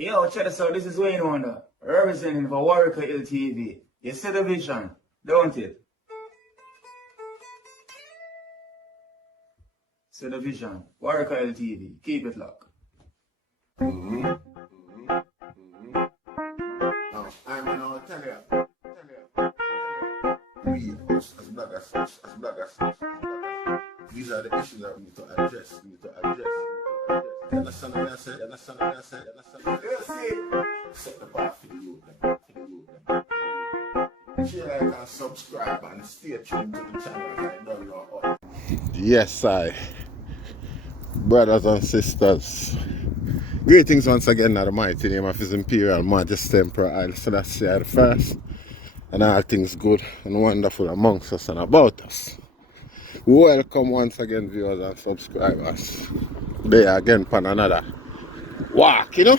Yo, check this out. This is Wayne Wonder, representing for Warwick LTV. You see the vision, don't it? See the vision, Warwick LTV. Keep it locked. I'm gonna tell you. We, as bloggers, these are the issues that we need to address. You understand what I say? You see? Set the bar for the youth. Share, like, and subscribe, and stay tuned to the channel. Yes, brothers and sisters. Greetings once again in the mighty name of His Imperial Majesty Emperor Haile Selassie the First, and all things good and wonderful amongst us and about us. Welcome once again, viewers and subscribers. There again for another walk, you know.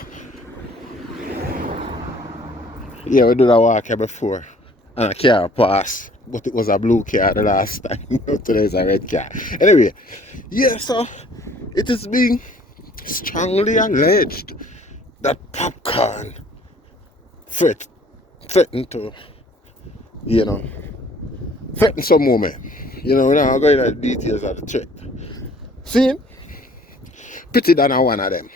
Yeah, we did a walk here before, and a car passed, but it was a blue car the last time. Today is a red car. Anyway, yeah, so it is being strongly alleged that Popcaan threatened to, threaten some woman. We're not going into the details of the threat. See? Pity than one of them.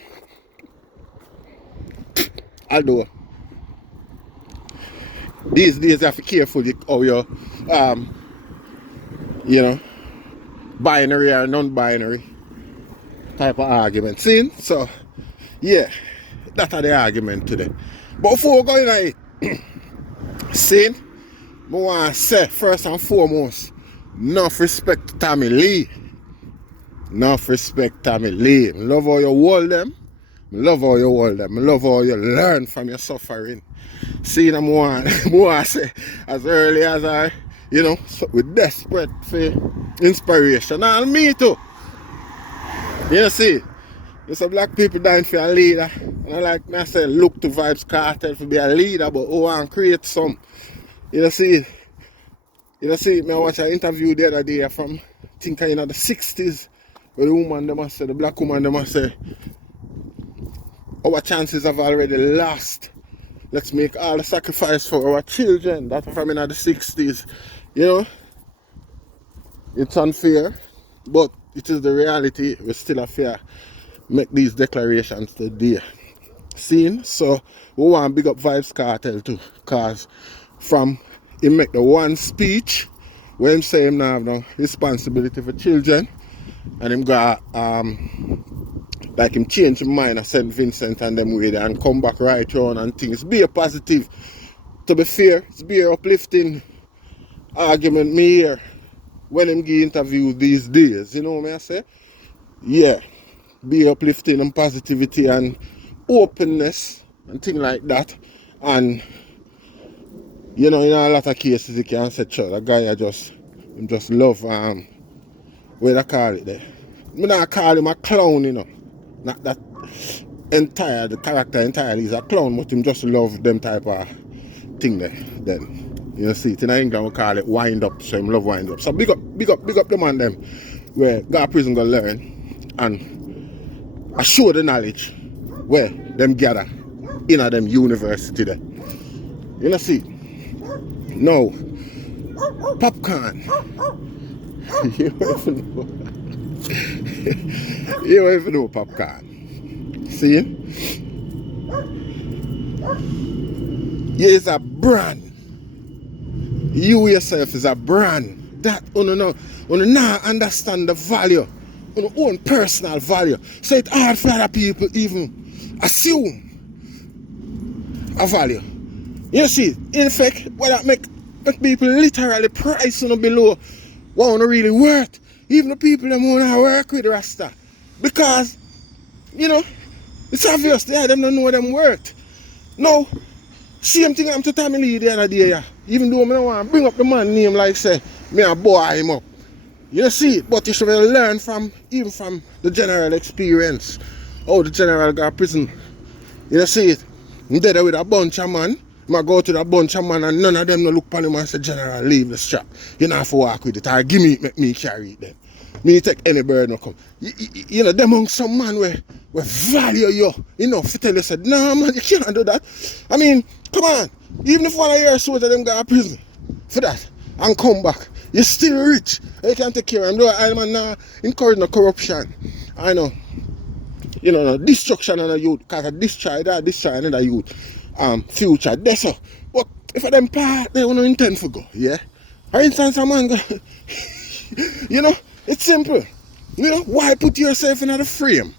Although, these days you have to be careful how you, binary or non-binary type of argument. See? So, yeah, that's the argument today. But before we go into it, see? I want to say, first and foremost, enough respect to Tommy Lee. Enough respect to Tommy Lee. I love how you hold them. I love how you learn from your suffering. See, I want to say, as early as I, so we're desperate for inspiration. And me too. You see, there's some black people dying for a leader. And I say, look to Vibes Cartel to be a leader, but who want to create some. You see, I watched an interview the other day from, I think, the 60s, where the black woman, they must say, our chances have already lost. Let's make all the sacrifice for our children. That's from in the 60s. It's unfair, but it is the reality. We still have to make these declarations today. Seen? So, we want to big up Vibes Cartel too, because from he make the one speech where him say him now have no responsibility for children, and him got like him change his mind at St. Vincent and them way there and come back right on and things. Be a positive. To be fair, it's be a uplifting argument me here when him give interviews these days. You know what I say? Yeah. Be uplifting and positivity and openness and things like that. And in a lot of cases you can say, sure, the guy I just love, what I call it there. I not call him a clown, Not that the character entirely is a clown, but him just love them type of thing there. Then, see it in England we call it wind up, so him love wind up. So big up the man them, where God prison go learn and I show the knowledge where them gather in a them university there. See? No. Popcaan. You don't even know Popcaan. See? You is a brand. You yourself is a brand. That you not understand the value. Your own personal value. So it's hard for other people even assume a value. You see, in fact, what that make people literally price below what really worth. Even the people that want to work with Rasta. Because, it's obvious they them don't know them worth. No, same thing happened to Tommy Lee the other day. Even though I don't want to bring up the man name like say, me a boy him up. You see, but you should learn from the general experience. How the general got prison. You see it? I'm there with a bunch of man. I go to that bunch of man and none of them no look upon him and say, General, leave the strap. You don't have to walk with it. Or give me, make me carry it then. Me take any bird no come. You know, them among some man where value you, you know, for tell you said, nah man, you can't do that. I mean, come on, even if one of your soldiers them go to prison for that and come back, you're still rich. You can take care of them. Though I'm not encouraging no corruption. I know. You know, no destruction on the youth, because I destroy another youth future. That's all. But if I them part, they don't intend for go, yeah? For instance, a man go, you know, it's simple. You know, why put yourself in the frame?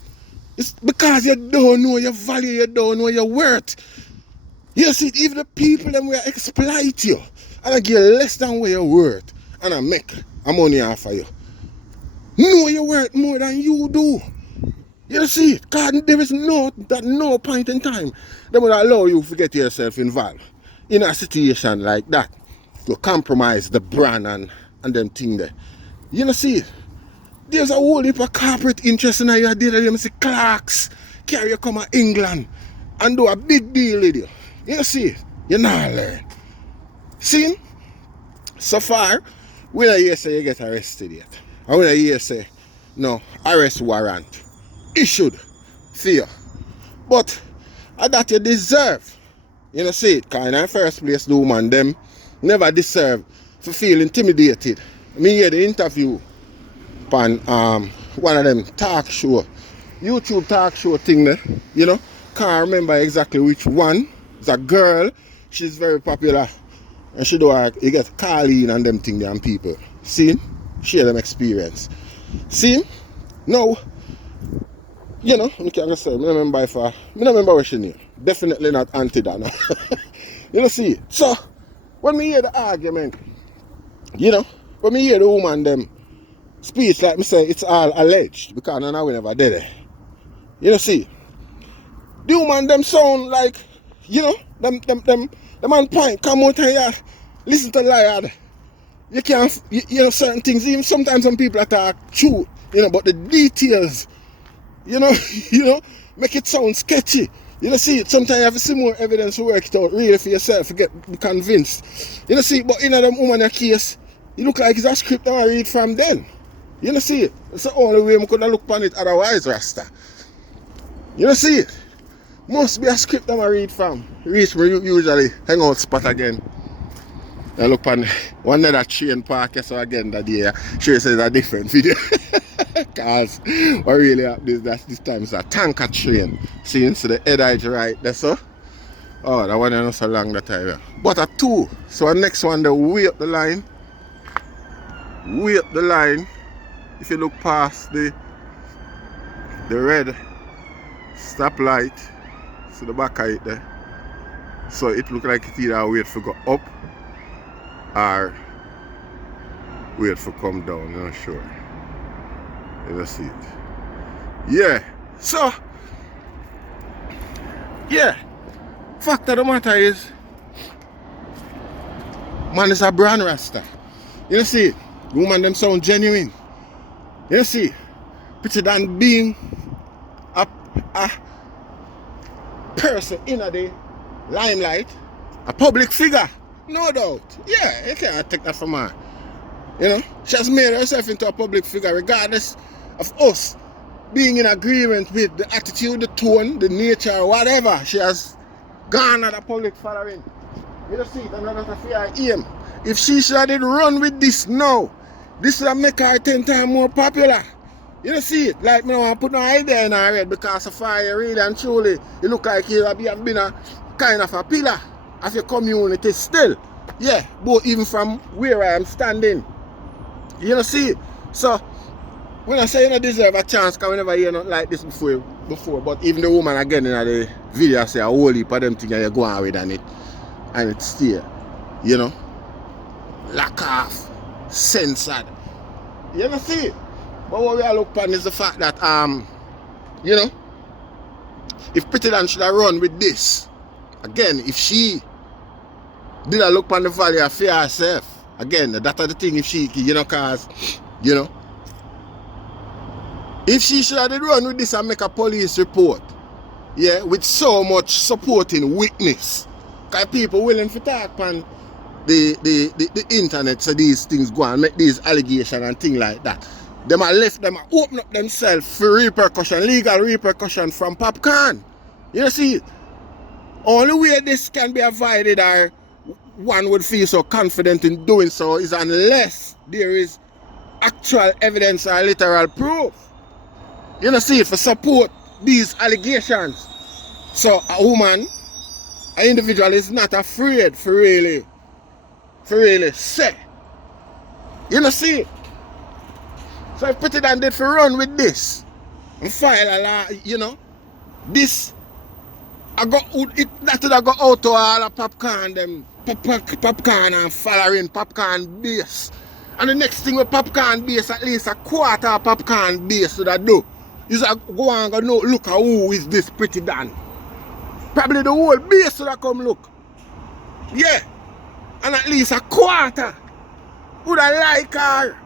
It's because you don't know your value, you don't know your worth. You see, even the people them will exploit you and I give less than what you're worth and I make money off of you. Know your worth more than you do. You see it? God, there is no point in time that would allow you to get yourself involved in a situation like that to compromise the brand and them thing there. You know, see, there's a whole heap of corporate interest in your deal. You see, Clarks carry you come to England and do a big deal with you. You see, you not learn. See, so far, we don't hear say you get arrested yet. And we don't hear say, no, arrest warrant issued for you. But that you deserve. You know, see it, because in the first place, the woman, them never deserve to feel intimidated. Me hear the interview on one of them talk show, YouTube talk show thing there, you know. Can't remember exactly which one. It's a girl, she's very popular. And she do you get Carleen and them thing there and people. See? Share them experience. See? Now, you know, I can't say, I remember what she knew. Definitely not anti-Dana. You know, see? So, when we hear the argument, you know, when we hear the woman them speech, like me say, it's all alleged, because now we never did it. You know, see? The woman them sound like, you know, them man point, come out here, listen to liar. You can't, you know, certain things, even sometimes some people attack true, you know, but the details, you know, make it sound sketchy. You know, see, sometimes you have to see more evidence to work it out really for yourself to be convinced. You know, see, but in a woman case, you look like it's a script that I read from then. You know, see it. It's the only way I could look upon it otherwise, Rasta. You know, see it. Must be a script that I read from. Reach me usually hang out spot again. I look on one of that train park, so again that day, sure says a different video. Because what really happens this time is a tanker train. See, so the head edge right there, so. Oh, that one is not so long that time. But a two. So the next one, the way up the line. Way up the line. If you look past the red stoplight, so the back of it there. So it look like it either wait for go up or wait for come down, I'm not sure. Let's see it. Yeah. So yeah. Fact of the matter is, man is a brand rasta. You see, the woman them sound genuine. You see, picture than being a person in the limelight, a public figure, no doubt. Yeah, you can't take that from her. You know, she has made herself into a public figure regardless of us being in agreement with the attitude, the tone, the nature, whatever. She has garnered a public following. You see, and that's a fair aim. If she should have run with this now, this would make her 10 times more popular. You see it? Like me now, I put no idea in her head because of fire really and truly, it look like you have been a kind of a pillar of your community still. Yeah, but even from where I am standing. You see it? So, when I say you don't deserve a chance, because we never hear nothing like this before, but even the woman again in the video say a whole heap of them things you go on with and it stay. You know? Lack off, censored. You know see it? But what we are looking at is the fact that you know, if Pretty Dan should have run with this, again, if she did a look on the value of fear herself, again, that's the thing if she, you know, cause, you know, if she should have run with this and make a police report, yeah, with so much supporting witness, because people willing to talk on the internet so these things go and make these allegations and things like that. them a left them a open up themselves for repercussion, legal repercussion from Popcaan. You see it? Only way this can be avoided or one would feel so confident in doing so is unless there is actual evidence or literal proof. You see it, for support these allegations. So a woman, an individual is not afraid for really say. You see it? So if Pretty Dan did for run with this and file a law, this that would have got out to all of Popcaan them Popcaan and following Popcaan base. And the next thing with Popcaan base, at least a quarter of Popcaan base would have do is go and go look at who is this Pretty Dan. Probably the whole base would have come look. Yeah. And at least a quarter would have like her.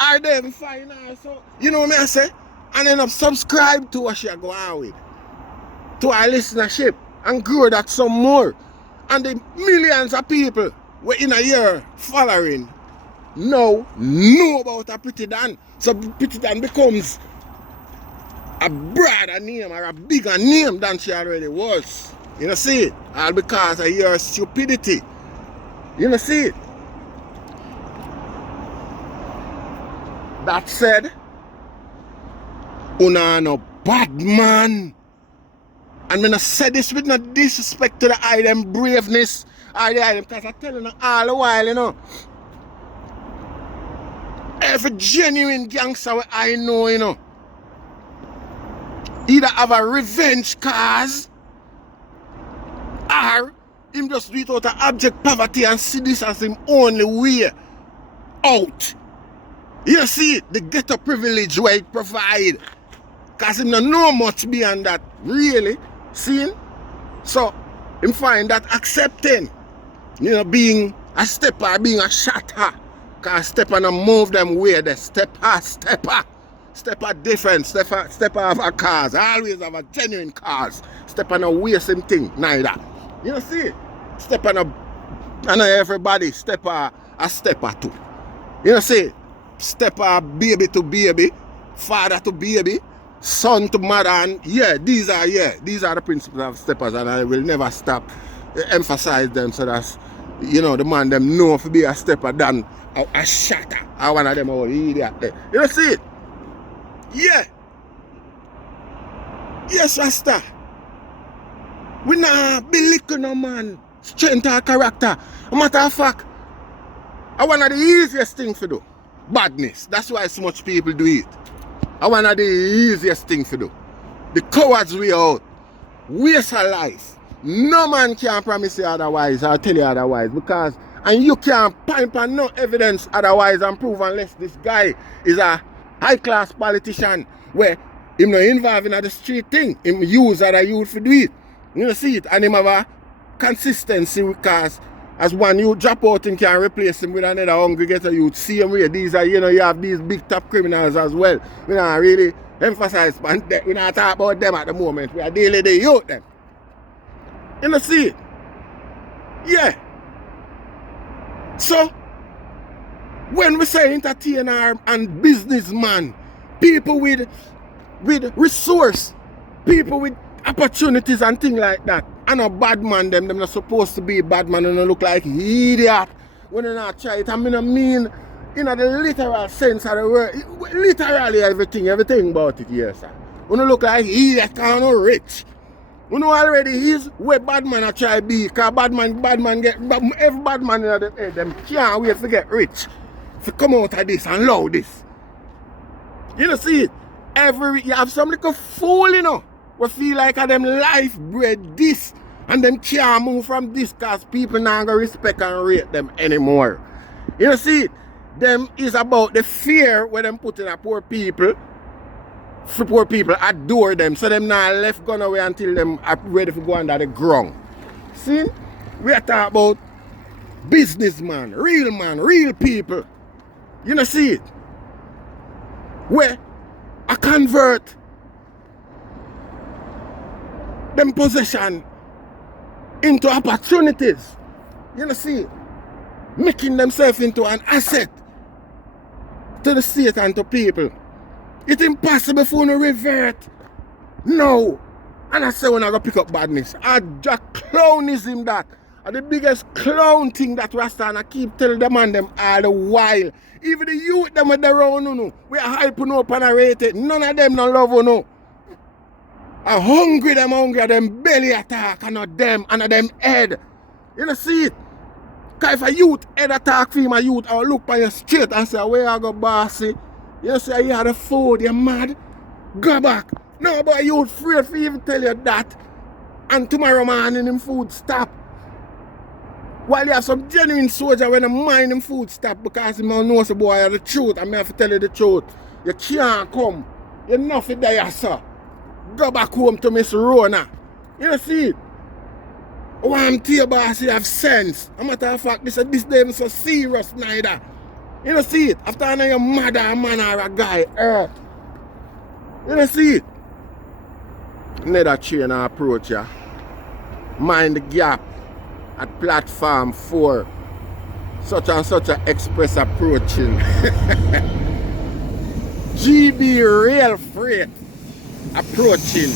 Or them find her. So, you know what I say? And then subscribe to what she go on with. To our listenership. And grow that some more. And the millions of people were in a year following now know about a Pretty Dan. So Pretty Dan becomes a broader name or a bigger name than she already was. You know see it? All because of your stupidity. You know see it? That said, una no bad man. And when I say this with no disrespect to the eye them braveness or the eye them, because I tell you all the while, every genuine gangster I know, either have a revenge cause or him just do it out of abject poverty and see this as him only way out. You see it, the ghetto privilege where it provide. Because him don't know much beyond that, really. See? So, him find that accepting, being a stepper, being a shatter. Because stepper don't move them way, the stepper. Stepper different, stepper have a cause, always have a genuine cause. Stepper no waste him thing, neither. You see it? Stepper no, I know everybody, stepper a stepper too. You see it? Stepper baby to baby, father to baby, son to mother, and these are the principles of steppers, and I will never stop emphasize them so that the man them know to be a stepper than a shatter. I one of them old idiot there. You see it? Yeah. Yes, Rasta. We not belittle no man strength or character. A matter of fact, I one of the easiest things to do. Badness. That's why so much people do it. I one of the easiest things to do. The cowards way out. Waste a life. No man can promise you otherwise or tell you otherwise. Because, and you can't pipe on no evidence otherwise and prove unless this guy is a high class politician where him not involved in the street thing. Him use other youth to do it. You see it. And him have a consistency because as one you drop out and can replace him with another hungry ghetto youth. See him where these are, you have these big top criminals as well. We don't really emphasize on that. We don't talk about them at the moment. We are dealing with the youth them. You see it? Yeah. So, when we say entertainer and businessman, people with resource, people with opportunities and things like that, and a bad man, them not supposed to be bad man and look like idiot when they not try it. I mean in the literal sense of the word, literally everything about it, yes, sir. When you look like idiot, kind of rich. You know already is where bad man a try be, because bad man get, every bad man in the head, them can't wait to get rich. To come out of this and love this. You see it? You have some little fool, we feel like them life bred this and them can't move from this because people not gonna respect and rate them anymore. You see it? Them is about the fear where them put in a poor people. For poor people adore them, so them not left gone away until them are ready to go under the ground. See? We are talking about businessman, real people. You know see it? Where I convert them possession into opportunities. You know see it? Making themselves into an asset. to the state and to people. It's impossible for you to revert. No. And I say when I go pick up badness, I just clownism that. And the biggest clown thing that Rasta and I keep telling them and them all the while. Even the youth them with their own, no. We are hyping up and rated. None of them no love, no. I'm hungry, them belly attack, and not them, and them head. You know, see it? Because if a youth head attack for my youth, I'll look on you straight and say, where I go, bossy? You say, you have the food, you're mad? Go back. No, but youth afraid for even tell you that. And tomorrow morning, him food stop. While you have some genuine soldier when the mind him food stop because he knows the boy the truth, and I have to tell you the truth. You can't come. You're nothing there, sir. Go back home to Miss Rona. You know, see it? I want to tell you, boss, you have sense. As a matter of fact, this day is so serious, neither. You know, see it? After I know your mother, a man, or a guy, you know, see it? Another train approach, ya. Mind the gap at platform 4. Such and such a express approaching. GB Rail Freight approaching.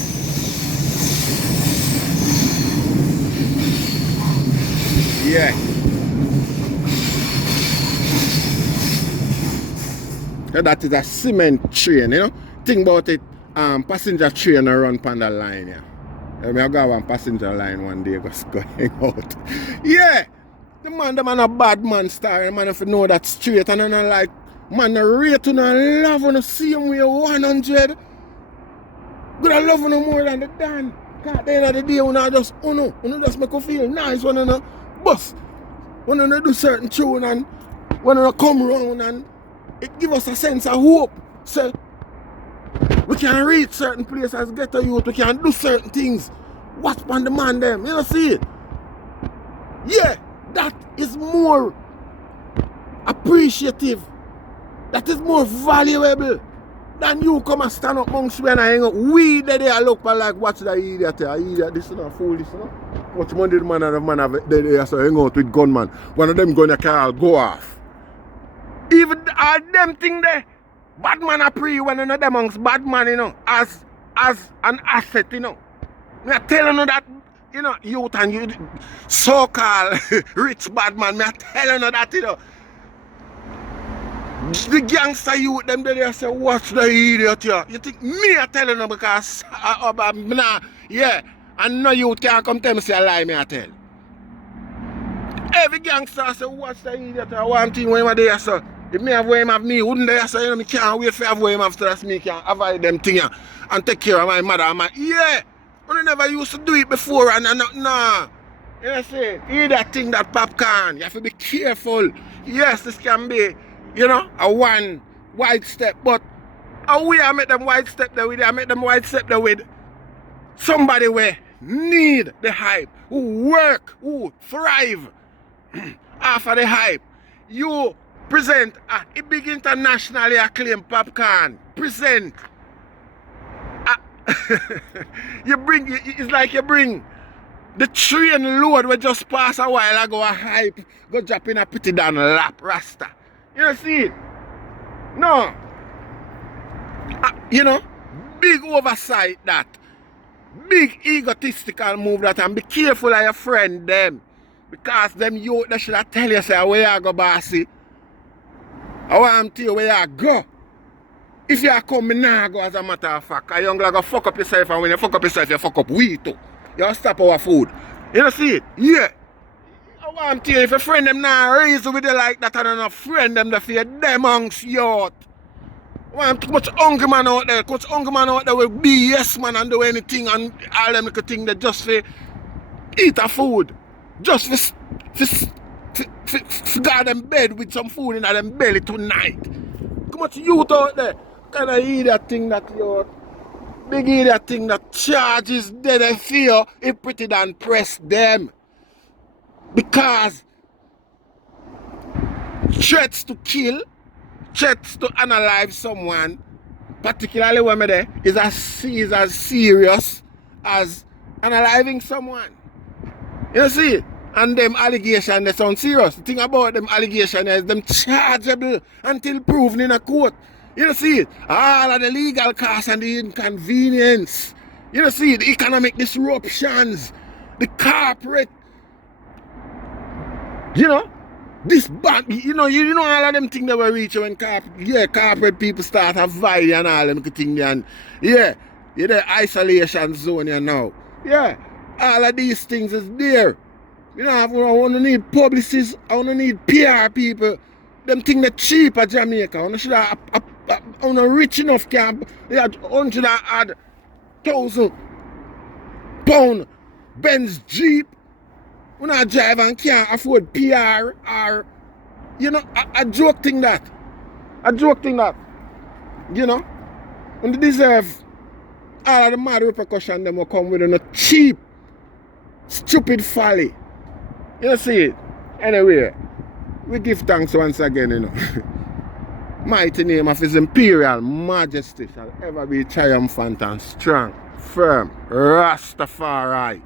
Yeah. So that is a cement train, you know. Think about it, passenger train run on the line, yeah. I go on passenger line one day, just go hang out. Yeah! The man a bad man star, the man if you know that straight, and I'm like, man, the rate to love on the same way 100. Good I love no more than the Dan. At the end of the day, when I just, just make you feel nice, when I bust, when I do certain tune, and when I come around, and it give us a sense of hope. So, we can reach certain places, get to youth, we can do certain things. Watch on the man them, you know, see it? Yeah, that is more appreciative. That is more valuable than you come and stand up amongst me and I hang up. We there look like watch the idiot there. Idiot, this is not fool, this is not. Much money the man and the man have there so hang out with gunman. One of them gun a car go off. Even all them thing there. Bad man a pre one of them amongst bad man, you know, as an asset, you know. Me are telling you that, you know, youth and you so-called rich bad man, me are telling you that, you know. The gangster youth, them they say, watch the idiot here. You think me are telling you because, nah, yeah, and no youth can't come tell me say a lie, me I tell. Every gangster say, watch the idiot here. One thing when I'm there, so if me have where him have me, wouldn't they say, you know, me can't wait for have where him have so that me can avoid them things and take care of my mother and my, yeah. I never used to do it before and nah. You know say, hear that thing that Popcaan, you have to be careful. Yes, this can be, you know, a one wide step, but how we I make them wide step there with, I make them wide step there with somebody where need the hype, who work, who thrive after the hype. You present a big internationally acclaimed Popcaan, present. You bring, it's like you bring the train load we just pass a while ago, a hype, go drop in a pretty down lap, Rasta. You know, see it? No. You know, big oversight that. Big egotistical move that, and be careful of your friend them. Because them youth, they should have tell you, say, where you go, bossy. I want to tell you where you go. If you come, me nah go as a matter of fact. A young lad go fuck up yourself, and when you fuck up yourself, you fuck up we too. You stop our food. You know see it? Yeah. I want to tell you, if a friend them nah raise with you like that, and a friend them that fear them amongst youth. I want too much hungry man out there, will be yes man and do anything and all them little things that just for eat a food. Just for guard them bed with some food in them belly tonight. Too much youth out there. Kind of idiot thing that youth. Big idiot thing that charges dead and fear if pretty than press them. Because threats to kill, threats to unalive someone, particularly when there, is as serious as unaliving someone. You see? And them allegations, they sound serious. The thing about them allegations is them chargeable until proven in a court. You know, see it? All of the legal costs and the inconvenience. You know, see it? The economic disruptions. The corporate. You know? This bad, you know all of them things that were reaching when corporate people start have vibe and all them things and the isolation zone you now. Yeah, all of these things is there. You know, I want to need publicists, I want to need PR people. Them things that cheap at Jamaica. I want to rich enough can have 100,000 pound Benz Jeep. When I drive and can't afford PR or, you know, a joke thing that. You know, and they deserve all of the mad repercussion them will come with a cheap, stupid folly. You know, see it? Anyway, we give thanks once again, you know. Mighty name of His Imperial Majesty shall ever be triumphant and strong, firm, Rastafari.